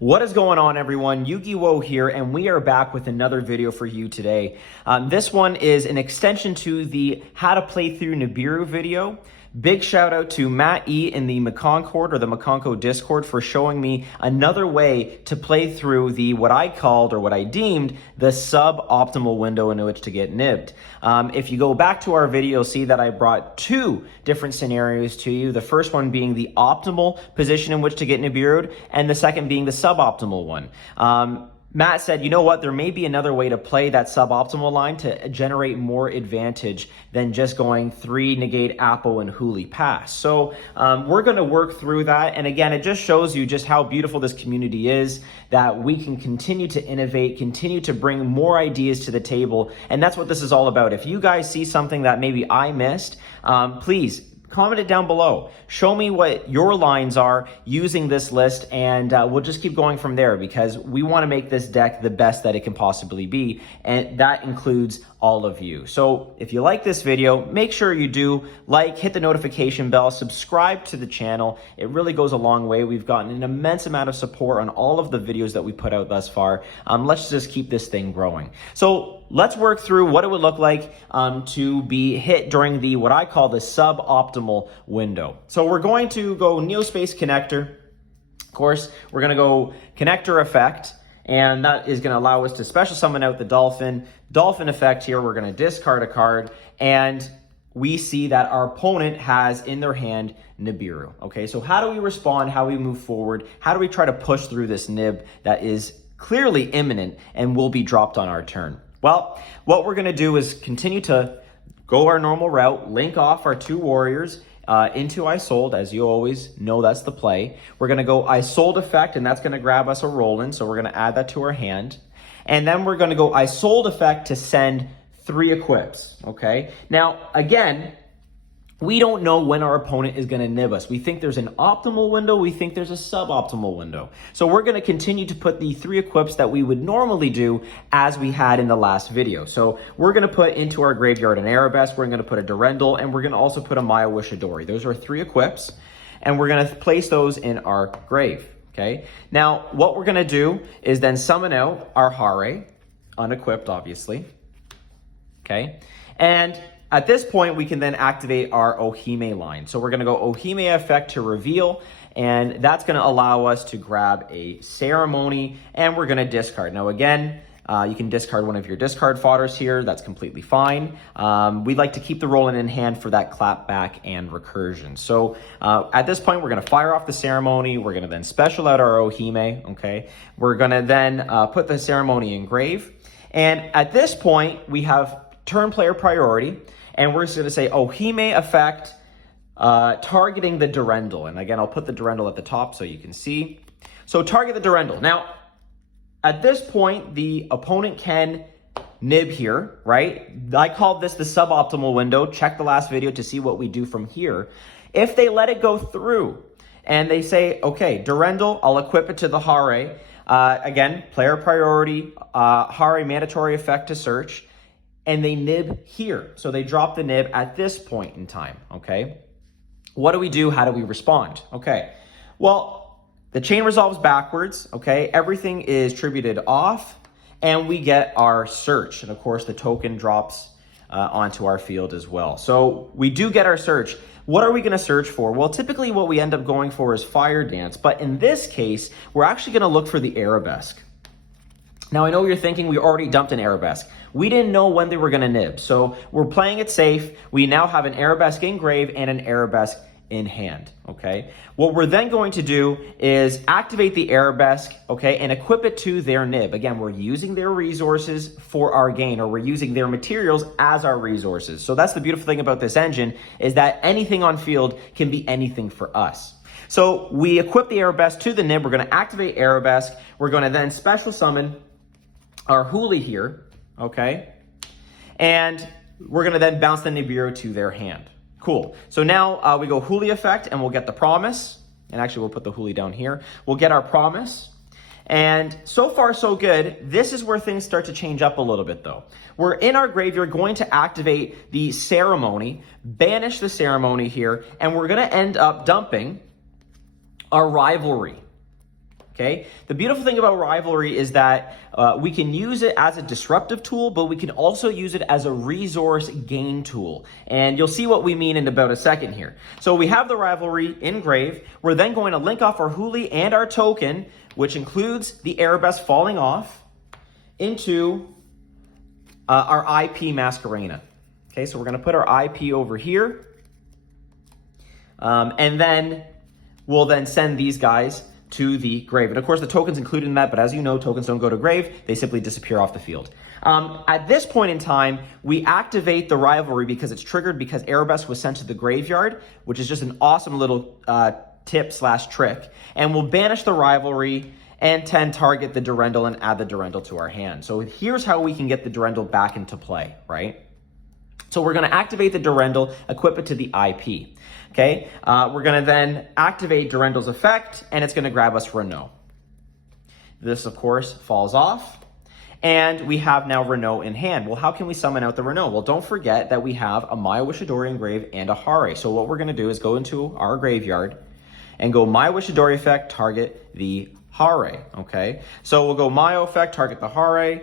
What is going on, everyone? Yu-Gi-Oh here, and we are back with another video for you today. This one is an extension to the how to play through Nibiru video. Big shout out to Matt E in the Mikankguu or the Mikankguu Discord for showing me another way to play through the what I deemed the suboptimal window in which to get nibbed. If you go back to our video, you'll see that I brought two different scenarios to you. The first one being the optimal position in which to get Nibiru'd, and the second being the suboptimal one. Matt said, you know what, there may be another way to play that suboptimal line to generate more advantage than just going 3 negate Apple and Huli pass. So we're going to work through that. And again, it just shows you just how beautiful this community is, that we can continue to innovate, continue to bring more ideas to the table. And that's what this is all about. If you guys see something that maybe I missed, please comment it down below. Show me what your lines are using this list, and we'll just keep going from there because we want to make this deck the best that it can possibly be, and that includes all of you. So if you like this video, make sure you do like, hit the notification bell, subscribe to the channel. It really goes a long way. We've gotten an immense amount of support on all of the videos that we put out thus far. Let's just keep this thing growing. So let's work through what it would look like to be hit during the what I call the suboptimal window. So we're going to go Neospace Connector. Of course, we're going to go Connector Effect, and that is going to allow us to special summon out the Dolphin effect here. We're going to discard a card, and we see that our opponent has in their hand Nibiru. Okay, so how do we respond? How do we move forward? How do we try to push through this nib that is clearly imminent and will be dropped on our turn? Well, what we're going to do is continue to go our normal route, link off our two warriors into Isold. As you always know, that's the play. We're going to go Isold effect, and that's going to grab us a Roland, so we're going to add that to our hand. And then we're going to go Isold effect to send 3 equips, okay? Now, again, we don't know when our opponent is going to nib us. We think there's an optimal window. We think there's a suboptimal window. So we're going to continue to put the 3 equips that we would normally do as we had in the last video. So we're going to put into our graveyard an Arabesque. We're going to put a Durendal, and we're going to also put a Maya Wishadori. Those are 3 equips, and we're going to place those in our grave. Okay. Now, what we're going to do is then summon out our Hare, unequipped, obviously. Okay. And at this point, we can then activate our Ohime line. So we're going to go Ohime effect to reveal, and that's going to allow us to grab a Ceremony, and we're going to discard. Now, again, you can discard one of your discard fodders here. That's completely fine. We'd like to keep the Roland in hand for that clapback and recursion. So at this point, we're going to fire off the Ceremony. We're going to then special out our Ohime. Okay. We're going to then put the Ceremony in grave. And at this point, we have turn player priority. And we're just going to say Ohime effect targeting the Durendal. And again, I'll put the Durendal at the top so you can see. So target the Durendal. Now, at this point, the opponent can nib here, right? I called this the suboptimal window. Check the last video to see what we do from here. If they let it go through and they say, okay, Durendal, I'll equip it to the Hare. Again, player priority, Hare mandatory effect to search, and they nib here. So they drop the nib at this point in time, okay? What do we do? How do we respond? Okay, well, the chain resolves backwards, okay? Everything is tributed off, and we get our search. And of course, the token drops onto our field as well. So we do get our search. What are we going to search for? Well, typically what we end up going for is Fire Dance, but in this case, we're actually going to look for the Arabesque. Now, I know you're thinking we already dumped an Arabesque. We didn't know when they were going to nib, so we're playing it safe. We now have an Arabesque in grave and an Arabesque in hand, okay? What we're then going to do is activate the Arabesque, okay, and equip it to their nib. Again, we're using their resources for our gain, or we're using their materials as our resources. So that's the beautiful thing about this engine, is that anything on field can be anything for us. So we equip the Arabesque to the nib. We're going to activate Arabesque. We're going to then special summon our Huli here, okay? And we're going to then bounce the Nibiru to their hand. Cool. So now we go Huli effect, and we'll get the Promise. And actually, we'll put the Huli down here. We'll get our Promise. And so far, so good. This is where things start to change up a little bit, though. We're in our graveyard going to activate the Ceremony, banish the Ceremony here, and we're going to end up dumping our Rivalry. Okay, the beautiful thing about Rivalry is that we can use it as a disruptive tool, but we can also use it as a resource gain tool. And you'll see what we mean in about a second here. So we have the Rivalry in Grave. We're then going to link off our Huli and our token, which includes the Arabesque falling off, into our IP Masquerena. Okay, so we're going to put our IP over here. And then we'll then send these guys to the grave. And of course, the token's included in that, but as you know, tokens don't go to grave. They simply disappear off the field. At this point in time, we activate the Rivalry because it's triggered because Arabesque was sent to the graveyard, which is just an awesome little tip/trick. And we'll banish the Rivalry and 10 target the Durendal and add the Durendal to our hand. So here's how we can get the Durendal back into play, right? So we're going to activate the Durendal, equip it to the IP. Okay, we're going to then activate Durendal's effect, and it's going to grab us Renault. This, of course, falls off, and we have now Renault in hand. Well, how can we summon out the Renault? Well, don't forget that we have a Maya Wishadori in grave and a Hare. So what we're going to do is go into our graveyard and go Maya Wishadori effect, target the Hare. Okay, so we'll go Maya effect, target the Hare,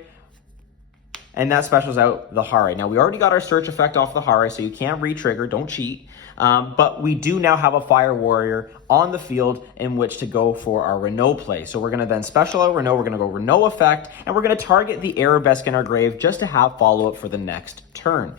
and that specials out the Hare. Now, we already got our search effect off the Hare, so you can't re-trigger, don't cheat. But we do now have a Fire Warrior on the field in which to go for our Renault play. So we're going to then special out Renault, we're going to go Renault effect, and we're going to target the Arabesque in our grave just to have follow-up for the next turn.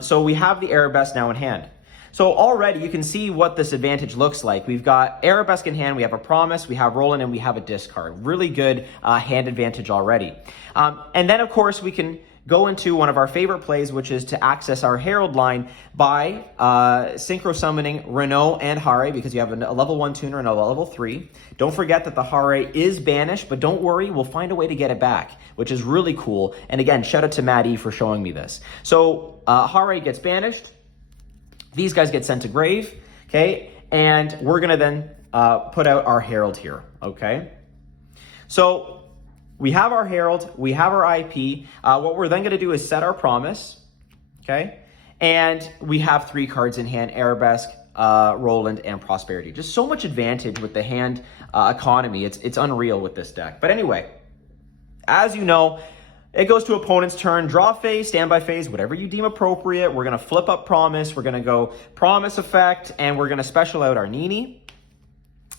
So we have the Arabesque now in hand. So already you can see what this advantage looks like. We've got Arabesque in hand, we have a Promise, we have Roland, and we have a discard. Really good hand advantage already. And then, of course, we can go into one of our favorite plays, which is to access our Herald line by synchro summoning Renault and Hare, because you have a level 1 tuner and a level 3. Don't forget that the Hare is banished, but don't worry, we'll find a way to get it back, which is really cool. And again, shout out to Matt E for showing me this. So Hare gets banished. These guys get sent to grave, okay? And we're going to then put out our Herald here, okay? So we have our Herald, we have our IP. What we're then going to do is set our Promise, okay? And we have 3 cards in hand, Arabesque, Roland, and Prosperity. Just so much advantage with the hand economy. It's unreal with this deck. But anyway, as you know, it goes to opponent's turn, draw phase, standby phase, whatever you deem appropriate. We're going to flip up Promise. We're going to go Promise effect, and we're going to special out our Nini.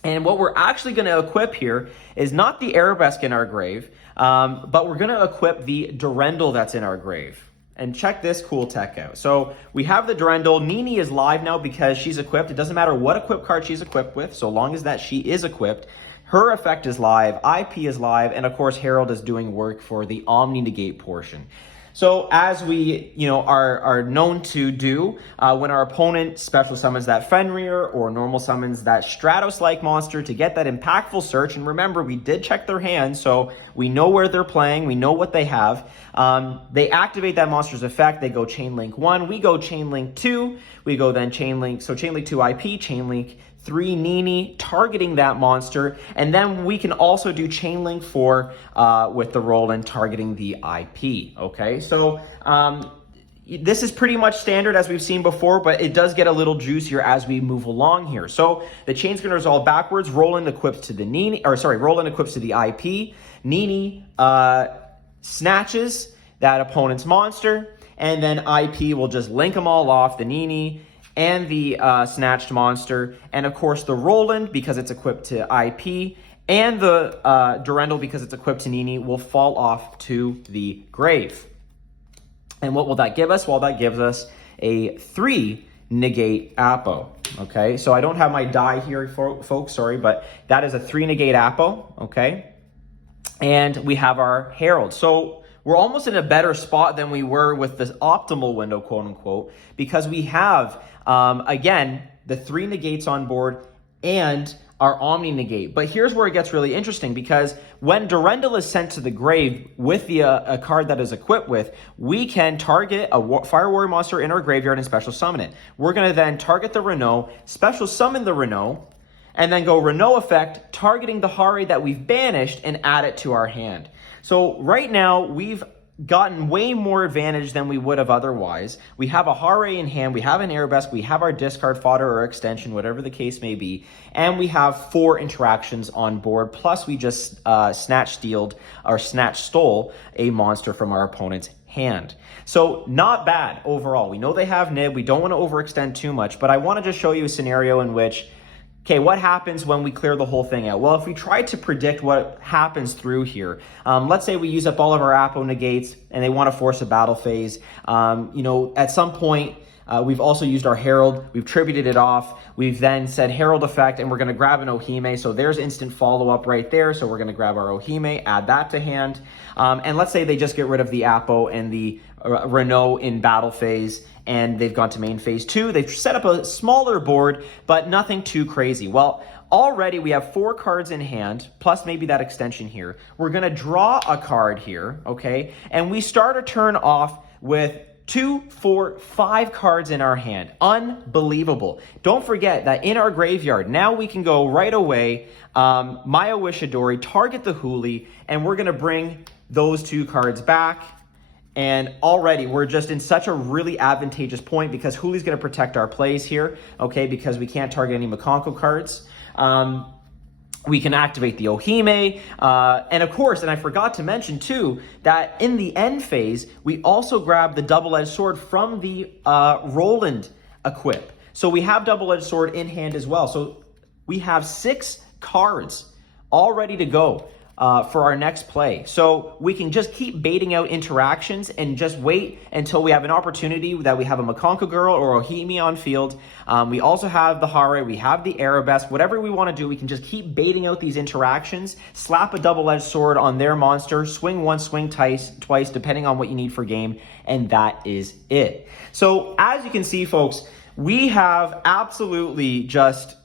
And what we're actually going to equip here is not the Arabesque in our grave, but we're going to equip the Durendal that's in our grave. And check this cool tech out. So we have the Durendal. Nini is live now because she's equipped. It doesn't matter what equip card she's equipped with, so long as that she is equipped. Her effect is live, IP is live, and of course Herald is doing work for the Omni Negate portion. So as we are known to do, when our opponent special summons that Fenrir or normal summons that Stratos-like monster to get that impactful search, and remember, we did check their hands, so we know where they're playing, we know what they have. They activate that monster's effect, they go Chainlink 1, we go Chainlink 2, we go then Chainlink, so Chainlink 2 IP, Chainlink 3 Nini, targeting that monster, and then we can also do Chainlink 4 with the Roland targeting the IP, okay? So this is pretty much standard as we've seen before, but it does get a little juicier as we move along here. So the chain spinner is all backwards, Roland equips to the Nini, Roland equips to the IP, Nini snatches that opponent's monster, and then IP will just link them all off, the Nini, and the snatched monster, and of course the Roland, because it's equipped to IP, and the Durendal, because it's equipped to Nini, will fall off to the grave. And what will that give us? Well, that gives us a 3 negate Apo, okay? So I don't have my die here, folks, sorry, but that is a 3 negate Apo, okay? And we have our Herald. So we're almost in a better spot than we were with this optimal window, quote unquote, because we have, again, the 3 negates on board and our Omni negate. But here's where it gets really interesting, because when Durendal is sent to the grave with the a card that is equipped with, we can target a Fire Warrior monster in our graveyard and special summon it. We're going to then target the Renault, special summon the Renault, and then go Renault effect, targeting the Hare that we've banished and add it to our hand. So right now, we've gotten way more advantage than we would have otherwise. We have a Hare in hand, we have an Arabesque, we have our discard fodder or extension, whatever the case may be, and we have 4 interactions on board, plus we just snatch stole a monster from our opponent's hand. So not bad overall. We know they have Nib, we don't want to overextend too much, but I want to just show you a scenario in which, okay, what happens when we clear the whole thing out? Well, if we try to predict what happens through here, let's say we use up all of our Apo negates and they want to force a battle phase. At some point, we've also used our Herald, we've tributed it off, we've then said Herald effect, and we're going to grab an Ohime, so there's instant follow-up right there, so we're going to grab our Ohime, add that to hand, and let's say they just get rid of the Apo and the Renault in battle phase, and they've gone to main phase 2. They've set up a smaller board, but nothing too crazy. Well, already we have 4 cards in hand, plus maybe that extension here. We're going to draw a card here, okay? And we start a turn off with 2, 4, 5 cards in our hand. Unbelievable. Don't forget that in our graveyard, now we can go right away, Maya Wishadori, target the Huli, and we're going to bring those 2 cards back. And already we're just in such a really advantageous point because Huli's going to protect our plays here, okay, because we can't target any Mikankguu cards. We can activate the Ohime, and of course, and I forgot to mention too, that in the end phase, we also grab the double-edged sword from the Roland equip. So we have double-edged sword in hand as well. So we have 6 cards all ready to go for our next play. So we can just keep baiting out interactions and just wait until we have an opportunity that we have a Mikankguu girl or Ohime on field. We also have the Hare, we have the Arabesque, whatever we want to do, we can just keep baiting out these interactions, slap a double-edged sword on their monster, swing once, swing twice, depending on what you need for game, and that is it. So as you can see, folks, we have absolutely just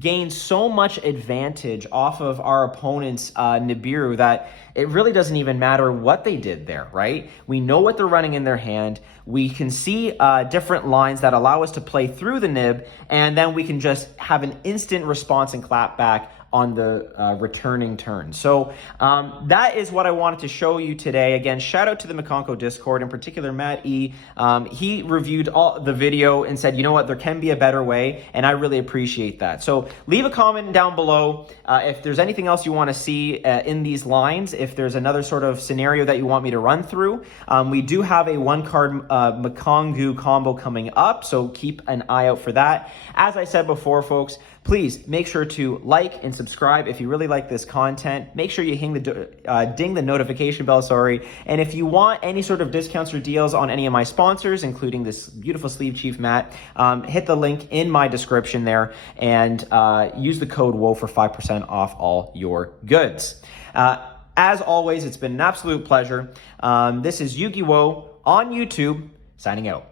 gained so much advantage off of our opponent's Nibiru that it really doesn't even matter what they did there, right? We know what they're running in their hand. We can see different lines that allow us to play through the Nib, and then we can just have an instant response and clap back on the returning turn. So that is what I wanted to show you today. Again, shout out to the Mikankguu Discord, in particular Matt E. He reviewed all the video and said, you know what, there can be a better way, and I really appreciate that. So leave a comment down below if there's anything else you want to see in these lines, if there's another sort of scenario that you want me to run through. We do have a 1-card Mikankguu combo coming up, so keep an eye out for that. As I said before, folks, please make sure to like and subscribe if you really like this content. Make sure you ding the notification bell, And if you want any sort of discounts or deals on any of my sponsors, including this beautiful sleeve chief mat, hit the link in my description there and use the code WOE for 5% off all your goods. As always, it's been an absolute pleasure. This is Yu-Gi-Oh! On YouTube, signing out.